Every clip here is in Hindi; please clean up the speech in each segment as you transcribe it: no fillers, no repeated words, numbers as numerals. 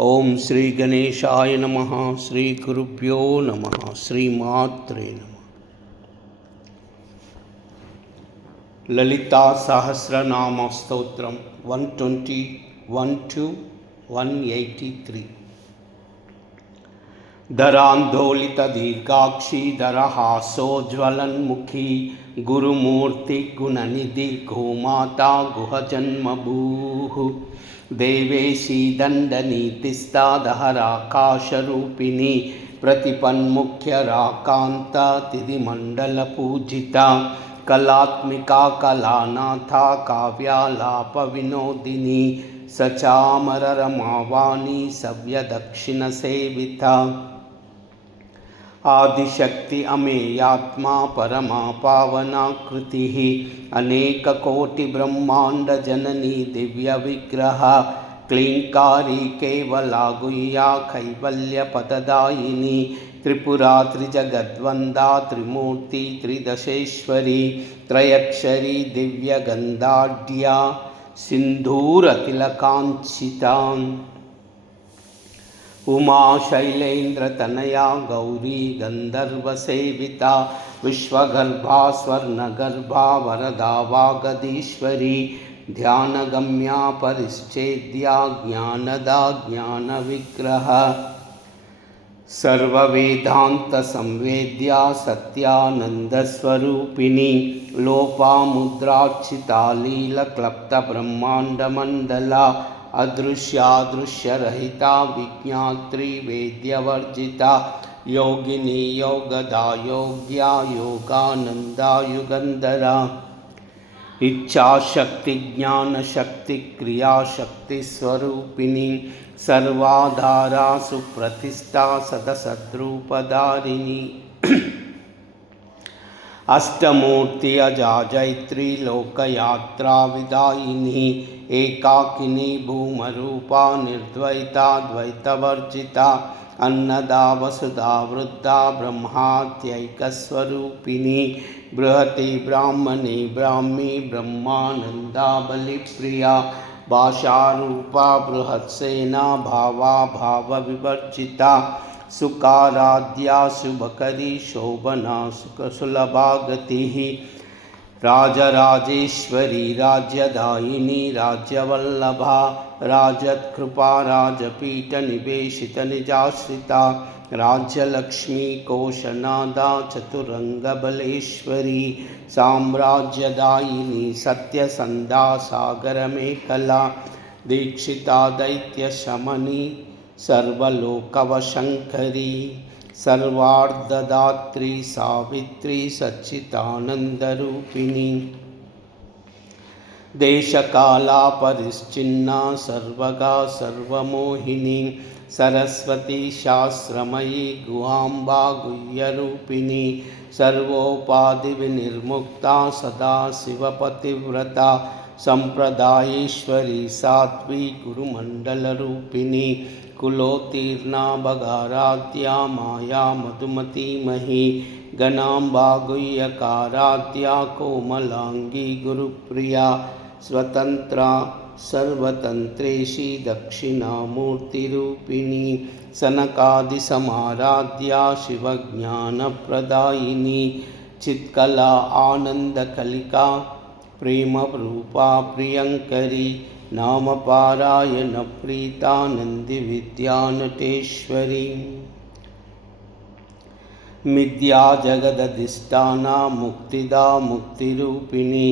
ओम श्री गणेशाय नमः। श्री गुरुभ्यो नमः। श्रीमात्रे नमः। ललिता सहस्रनाम स्तोत्रम 121 to 183। धरांदोलित दीर्घाक्षी दरहासोज्वलन्मुखी गुरुमूर्ति गुणनिधि गोमाता गुहजन्मभूः देवेशी दंडनीतिस्ता दहराकाशरूपिणी प्रतिपन्मुख्यराकांता तिथिमंडलपूजिता कलात्मिका कलानाथा काव्यालापविनोदिनी सचामररमावाणी सव्यदक्षिणसेविता आदिशक्ति अमेयात्मा परमा पावनाकृतिः अनेककोटिब्रह्माण्डजननी दिव्यविग्रह क्लींकारी केवला गुह्या कैवल्यपददायिनी त्रिपुरा त्रिजगद्वंदा त्रिमूर्ति त्रिदशेश्वरी त्रयक्षरी दिव्यगंधाढ्या सिंधूरतिलकांचिता उमा शैलेन्द्रतनया गौरी गंधर्वसेविता विश्वगर्भा स्वर्णगर्भा वरदा वागदीश्वरी ध्यानगम्या परिच्छेद्या ज्ञानदा ज्ञानविग्रह सर्ववेदांत संवेद्या सत्यानंदस्वरूपिणी लोपामुद्रार्चिता लीलक्लप्तब्रह्माण्डमण्डला अदृश्यादृश्यरहिता विज्ञात्री वेद्यवर्जिता योगिनी योगदा योग्या योगानंदा युगंधरा इच्छाशक्ति ज्ञानशक्ति क्रियाशक्ति स्वरूपिणी सर्वाधारा सुप्रतिष्ठा सदसद्रूपधारिणी अष्टमूर्ति अजाजैत्री लोकयात्रा विदायिनी एकाकिनी भूमरूपा निर्द्वैता द्वैतवर्जिता अन्नदा वसुधा वृद्धा ब्रह्मात्यैकस्वरूपिणी बृहति ब्राह्मणी ब्राह्मी ब्रह्मानंदा बलिप्रिया भाषारूपा बृहत्सेना भावा भावविवर्जिता सुकाराध्या शुभकरी शोभना सुखसुलभा गतिः राजराजेश्वरी राज्यदायिनी राज्यवल्लभा राजत्कृपा राजपीठनिवेशितनिजाश्रिता राज्यलक्ष्मी कोशनादा चतुरंगबलेश्वरी साम्राज्यदायिनी सत्यसंधा सागरमेखला दीक्षिता दैत्यशमनी सर्वलोकवशंकरी सर्वार्धदात्री सावित्री सच्चिदानंदरूपिणी देशकाला परिच्छिन्ना सर्वगा सर्वमोहिनी सरस्वती शास्त्रमयी गुहाम्बा गुह्यरूपिणी सर्वोपाधिविनिर्मुक्ता सदा शिवपतिव्रता संप्रदायेश्वरी साध्वी गुरुमंडलरूपिणी कुलोत्तीर्णा भगाराध्या माया मधुमती मही गणाम्बा गुह्यकाराध्या कोमलांगी गुरुप्रिया स्वतंत्रा सर्वतंत्रेशी दक्षिणामूर्तिरूपिणी सनकादिसमाराध्या शिवज्ञानप्रदायिनी चित्कला आनंदकलिका प्रेमरूपा प्रियंकरी नामपारायण प्रीता नंदी विद्यानटेश्वरी मिथ्या जगदधिष्ठाना मुक्तिदा मुक्तिरूपिणी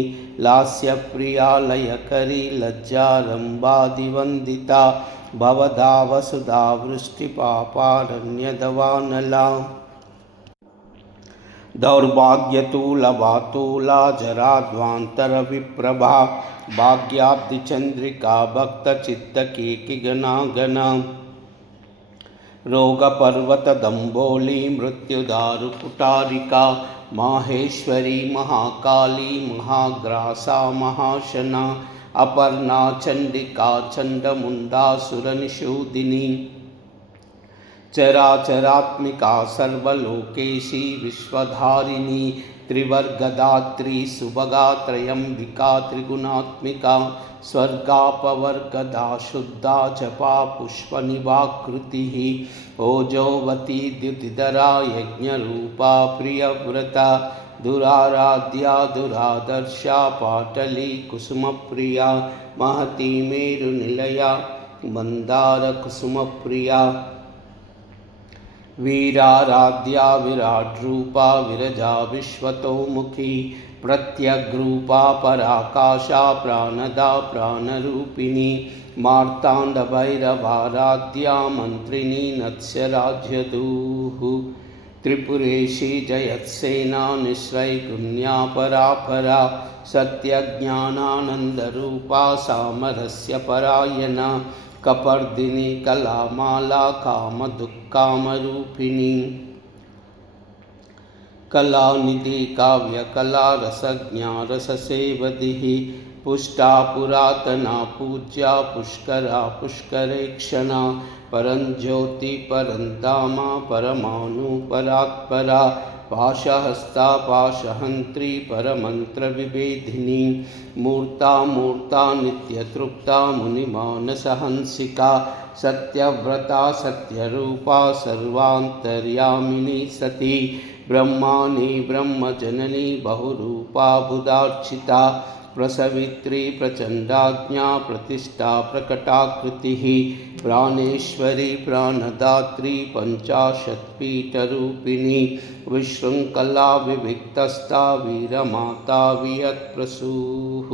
लास्यप्रिया लयकरी लज्जारंभादिवंदिता भवदा वसुधा वृष्टिपापारण्यदवानला दौर्भाग्यतूलवातूला जराध्वांतरविप्रभा भाग्याब्धिचंद्रिका भक्तचित्तकेकिगणागणा रोगपर्वतदम्बोली मृत्युदारुकुटारिका माहेश्वरी महाकाली महाग्रासा महाशना अपर्णा चंडिका चंडमुंडासुरनिषूदिनी चराचरात्मिका सर्वलोकेशी विश्वधारिणी त्रिवर्गदात्री सुभगा त्रयंबिका त्रिगुणात्मिका स्वर्गापवर्गदा शुद्धा जपा पुष्पनिवाकृतिः ओजोवती द्युतिधरा यज्ञरूपा प्रियव्रता दुराराध्या दुरादर्शा पाटली कुसुमप्रिया महती मेरुनिलया मंदारकुसुमप्रिया वीराराध्या विराट्रूपा विरजा विश्वतोमुखी प्रत्यग्रूपा पराकाशा प्राणदा प्राणरूपिणी मार्ताण्डभैरवाराध्या मन्त्रिणी नत्स्यराज्यदूः त्रिपुरेशी जयत्सेना निःश्रैगुण्या परापरा सत्यज्ञानानन्दरूपा सामरस्य परायणा कपर्दिनी कलामाला कामदुःखामरूपिणी कलानिधि काव्यकला रसज्ञा रससेवधिः पुष्टा पुरातना पूज्या पुष्करा पुष्करेक्षणा परञ्ज्योति परन्धामा परमाणु परात्परा पाशहस्ता पाशहन्त्री परमन्त्रविभेदिनी मूर्ता मूर्ता नित्यतृप्ता मुनिमानसहंसिका सत्यव्रता सत्यरूपा सर्वान्तर्यामिनी सती ब्रह्माणी ब्रह्मजननी बहुरूपा बुधार्चिता प्रसवित्री प्रचंडाज्ञा प्रतिष्ठा प्रकटाकृतिः प्राणेश्वरी प्राणदात्री पंचाशत्पीठरूपिणी विशृंखला विविक्तस्था वीरमाता वियत्प्रसूः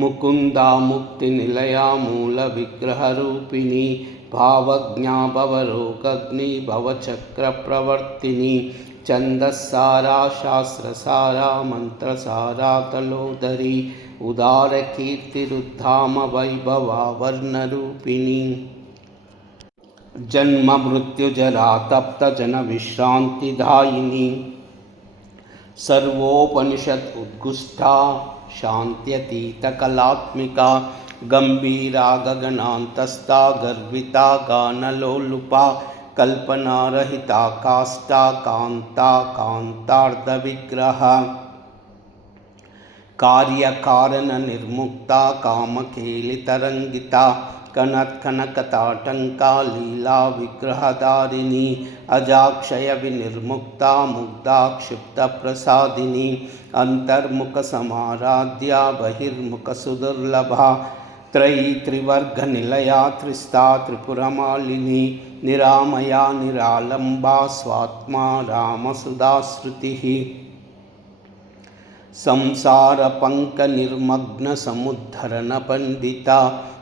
मुकुंदा मुक्तिनिलया मूलविग्रहरूपिणी भावज्ञा भवरोगग्नि भवचक्रप्रवर्तिनी छन्दस्सारा शास्त्रसारा मंत्रसारा तलोदरी उदारकीर्तिरुद्धाम वैभवा वर्णरूपिणी जन्म मृत्युजरा तप्त जन विश्रांतिदायिनी सर्वोपनिषद उद्गुष्टा शांत्यतीत कलात्मिका गंभीरा गगनांतस्था गर्विता गानलोलुपा कल्पना रहिता काष्ठा कांता कांतार्धविग्रह कार्यकारण निर्मुक्ता कामकेलितरंगिता कनत्कनकताटंका लीला विग्रहधारिणी अजाक्षय विनिर्मुक्ता मुग्धा क्षिप्त प्रसादिनी अंतर्मुख समाराध्या बहिर्मुख सुदुर्लभा त्रयी त्रिवर्ग निलया त्रिस्ता त्रिपुरमालिनी निरामया निरालंबा स्वात्मा रामसुधाश्रुतिः संसार पंक निर्मग्न समुद्धरण पंडिता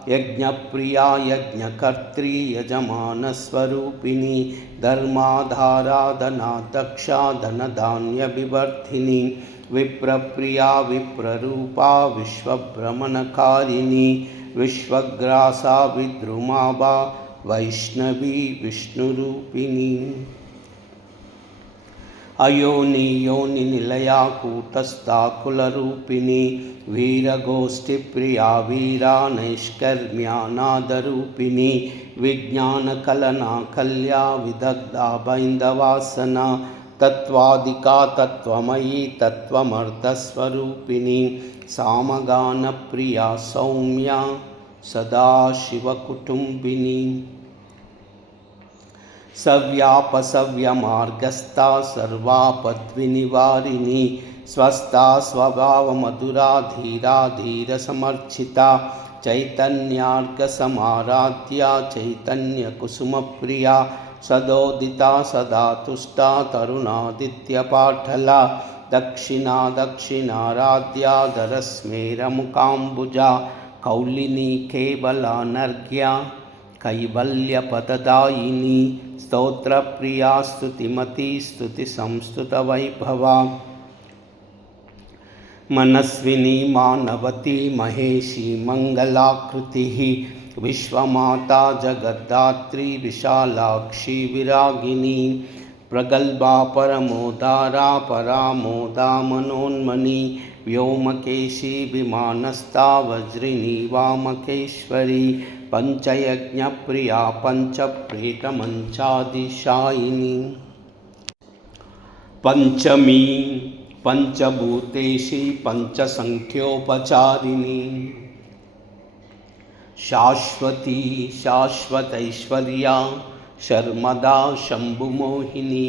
यज्ञप्रिया यज्ञकर्त्री यजमान स्वरूपिणी धर्माधारा धनाध्यक्षा धनधान्य विवर्धिनी विप्रप्रिया विप्ररूपा विश्वभ्रमणकारिणी विश्वग्रासा विद्रुमाबा वैष्णवी विष्णुरूपिणी अयोनि योनि निलया कूटस्था कुलरूपिणी वीरगोष्ठिप्रिया वीरा नैष्कर्म्या नादरूपिणी विज्ञानकलना कल्या विदग्धा बैन्दवासना तत्त्वादिका तत्त्वमयी तत्त्वमर्धस्वरूपिणी सामगानप्रिया सौम्या सदाशिवकुटुम्बिनी सव्यापसव्यमार्गस्था सर्वापद्विनिवारिणी स्वस्था स्वभावमधुरा धीरा धीरसमर्चिता चैतन्यार्कसमाराध्या चैतन्यकुसुमप्रिया सदोदिता सदा तुष्टा तरुणादित्यपाठला दक्षिणा दक्षिणाराध्या धरस्मेरमुकाम्बुजा कौलिनी केवलानर्घ्या कैवल्यपददायिनी स्तोत्रप्रिया स्तुतिमती स्तुतिसंस्तुतवैभवा मनस्विनी मानवती महेशी मंगलाकृतिः विश्वमाता जगद्धात्री विशालाक्षी विरागिनी प्रगल्भा परमोदारा परामोदा मनोन्मनी व्योमकेशी विमानस्था वज्रिणी वामकेश्वरी पंचयज्ञप्रिया पंचप्रेतमंचादिशायिनी पंचमी पंचभूतेषु पंचसंख्योपचारिणी शाश्वती शाश्वतैश्वर्या शर्मदा शंभुमोहिनी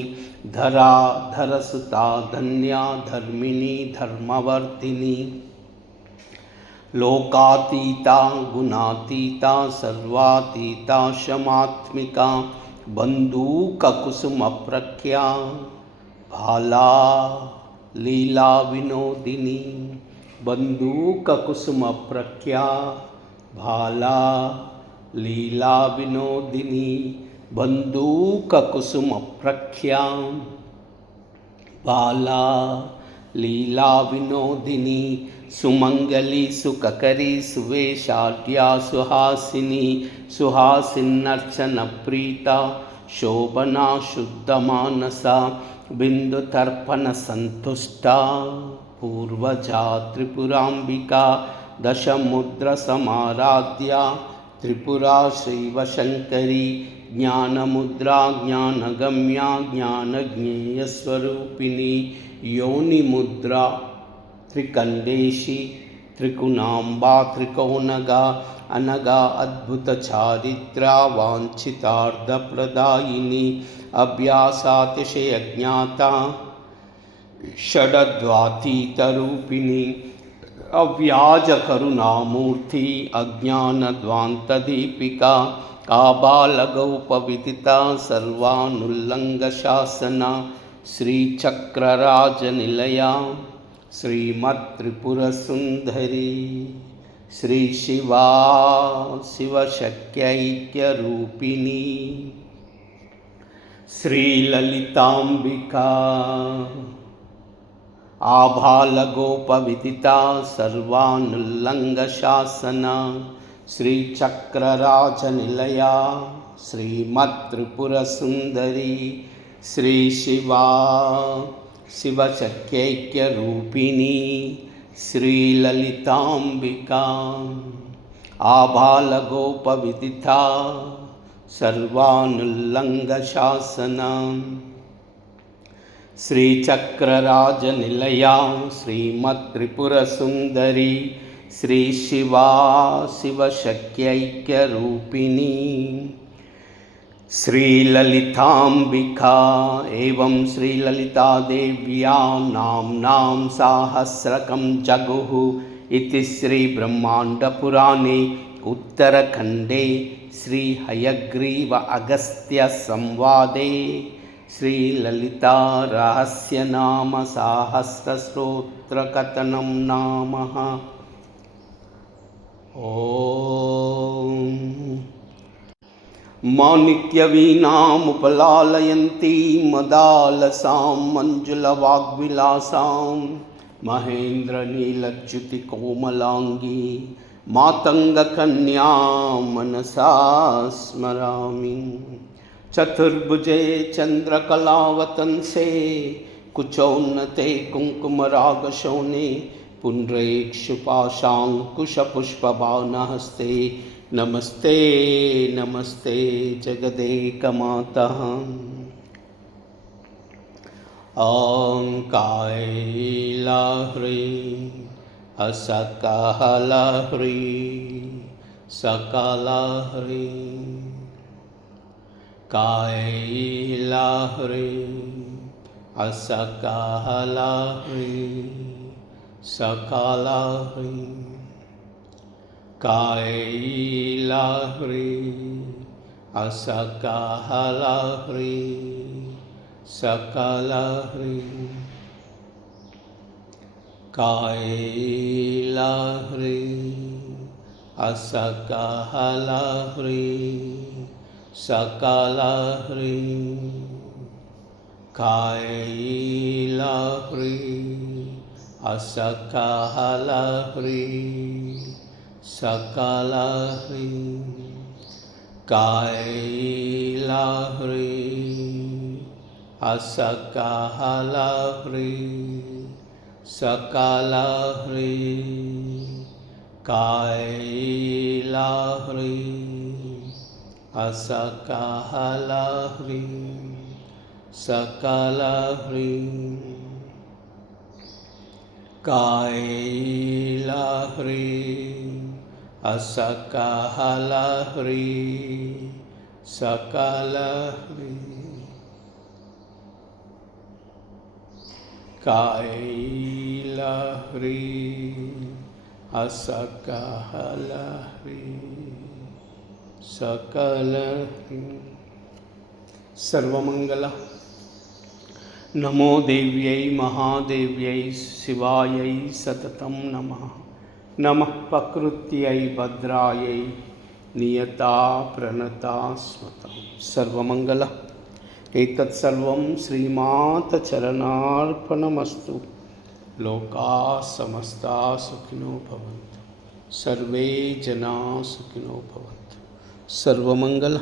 धरा धरसुता धन्या धर्मिणी धर्मवर्तिनी लोकातीता गुणातीता सर्वातीता शमात्मिका बंधूककुसुमप्रख्या भाला लीला विनोदिनी बंधूककुसुमप्रख्या भाला लीला विनोदिनी बंधूककुसुमप्रख्या भाला लीला विनोदिनी सुमंगली सुककरी सुवेशाढ्या सुहासिनी सुहासिन्नर्चन प्रीता शोभना शुद्धमानसा बिंदुतर्पण संतुष्टा पूर्वजा त्रिपुरांबिका दशमुद्र समाराध्या त्रिपुरा श्रीवशंकरी ज्ञानमुद्रा ज्ञानगम्या ज्ञानज्ञेयस्वरूपिणी योनिमुद्रा त्रिकंडेशी त्रिकुणांबा त्रिकोणगा अनगा अद्भुत चारित्रा वांछितार्थप्रदायिनी अभ्यासातिशय ज्ञाता षडद्वातीतरूपिणी अव्याज करुणामूर्ति अज्ञानध्वान्तदीपिका काबालगौपविदिता सर्वानुल्लङ्घशासना श्रीचक्रराजनिलया श्रीमत्त्रिपुरसुन्दरी श्रीशिवा शिवशक्यैक्यरूपिणी श्रीललिताम्बिका आभालगोपविदिता सर्वानुल्लङ्घशासना श्रीचक्रराजनिलया श्रीमत्त्रिपुरसुन्दरी श्रीशिवा शिवशक्यैक्यरूपिणी श्रीललिताम्बिका आभालगोपविदिता सर्वानुल्लङ्घशासना श्रीचक्रराजनिलया श्रीमत्त्रिपुरसुन्दरी श्रीशिवा शिवशक्यैक्यरूपिणी श्रीललिताम्बिका एवं श्रीललितादेव्या नाम्नां साहस्रकं जगुः इति श्रीब्रह्माण्डपुराणे उत्तरखण्डे श्रीहयग्रीव अगस्त्यसंवादे श्रीललिता रहस्यनाम साहस्रस्तोत्रकथनं नामः। ॐ माणिक्यवीणामुपलालयन्ती मदालसां मञ्जुलवाग्विलासां महेन्द्रनीलच्युतिकोमलाङ्गी मातङ्गकन्यां मनसा स्मरामि। चतुर्भुजे चन्द्रकलावतंसे कुचोन्नते कुङ्कुमरागशोणे पुण्ड्रेक्षुपाशाङ्कुशपुष्पबाणहस्ते नमस्ते नमस्ते जगदेकमाता। ॐ कायलाह्री असकालाह्री सकलाह्री कायलाह्री असकालाह्री सकलाह्री कायलाह्री असकालाह्री सकलाह्री कायलाह्री असकालाह्री सकलाह्री कायलाह्री असकालाह्री सकलाह्री कायलाह्री असकालाह्री सकलाह्री कायलाह्री असकालाह्री सकलह्रीं कायैलह्रीं असकलह्रीं सकलह्रीं कायैलह्रीं असकलह्रीं सकलह्रीं सर्वमंगल। नमो देव्यै महादेव्यै शिवायै सततं नमः। नमः प्रकृत्यै भद्रायै नियता प्रणता स्मृतं। सर्वमंगल। एतत् सर्वं श्रीमाता चरणार्पणमस्तु। लोकाः समस्ताः सुखिनो भवन्तु। सर्वे जनाः सुखिनो भवन्तु। सर्वमंगल।